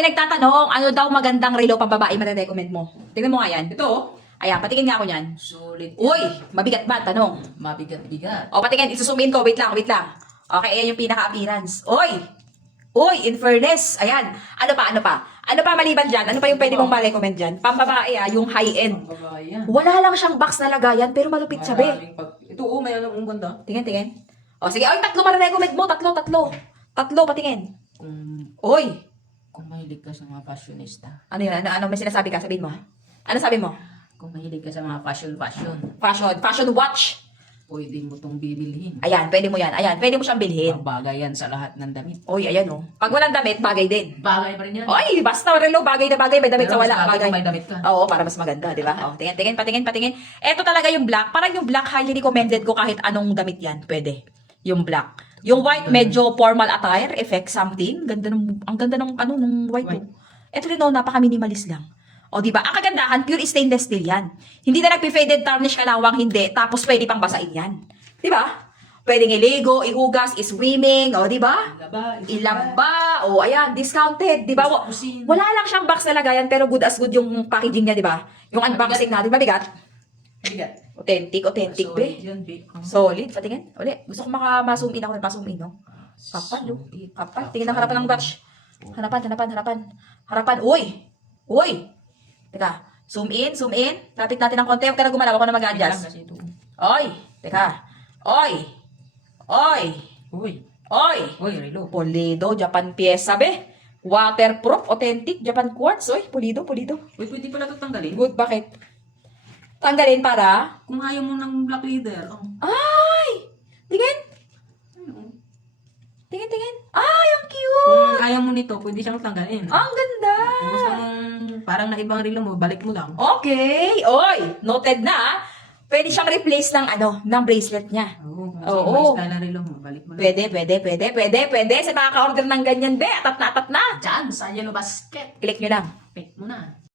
Marami nagtatanong, ano daw magandang relo pambabae marirecommend mo? Tingnan mo nga yan. Ito, Ayan, patingin nga ako yan. sulit. Uy, mabigat ba? Tanong. Mabigat-bigat. O, patingin. Isusumin ko. Wait lang, wait lang. Okay, ayan yung pinaka-appearance. Uy! Uy, in fairness. Ayan. Ano pa, ano pa? Ano pa maliban dyan? Ano pa yung pwede mong ma-recommend dyan? Pambabae yung high-end. Pambabayan. Wala lang siyang box na lagayan, pero malupit sabi. Ito, may alam ang ganda. Tingin, tingin. O, sige. Oy, tatlo ma-recommend mo. Tatlo. Tatlo, patingin. Uy! Kung mahilig ka sa mga fashionista. Ano yun? Ano may sinasabi ka? Sabihin mo. Ano sabi mo? Kung mahilig ka sa mga fashion. Fashion watch. Pwede mo itong bibilhin. Ayan, pwede mo yan. Ayan, pwede mo siyang bilhin. Bagay yan sa lahat ng damit. Uy, ayan oh. Pag walang damit, bagay din. Bagay pa rin yan. Oy, basta relo, bagay na bagay. May damit Pero sa mas wala, bagay bagay. kung may damit ka. Oo, para mas maganda, di ba? Oh, tingin. Ito talaga yung black. Parang yung black, highly recommended ko kahit anong damit yan. Pwede. Yung black. Yung white, medyo formal attire, effect something. Ang ganda ng nung white. White. Ito rin oh, napaka-minimalist lang. O, di ba? Ang kagandahan, pure stainless steel yan. Hindi na nagpe-faded tarnish kalawang hindi, tapos pwede pang basain yan. Di ba? Pwedeng iligo, ihugas, iswimming, o, di ba? Ilamba, o, ayan, discounted, di ba? Wala lang siyang box na lagayan, pero good as good yung packaging niya, di ba? Yung unboxing natin, mabigat. Mabigat. Authentic, Solid be. yun, be. Solid, patingin. Uli, gusto ko ma-zoom in ako, pa-zoom in, no? Kapal, no? Kapal. Tingin ang harapan ng batch. Harapan. Uy! Teka, zoom in. Lapit natin ng konti. Huwag ka na gumalaw, ako na mag-adjust. Oy! Teka. Oy! Uy, relo. Pulido, Japan pyesa, be. Waterproof, authentic, Japan quartz. Oy, pulido. Uy, pwede pala ito tanggalin. Good, bakit? Tanggalin para? Kung ayaw mo ng black leader. Ay! Tingin. Ay, ang cute! Kung ayaw mo nito, pwede siyang tanggalin. Ang ganda! Kung gusto mong parang na ibang relo mo, balik mo lang. Okay. Oy, noted na. Ah. Pwede siyang replace ng ng bracelet niya. Oo. Oo. Kung style na relo mo, balik mo lang. Pwede. Sa nakaka-order ng ganyan, be. Atat na. Diyan, sa yellow basket. Click nyo lang. Pick mo na.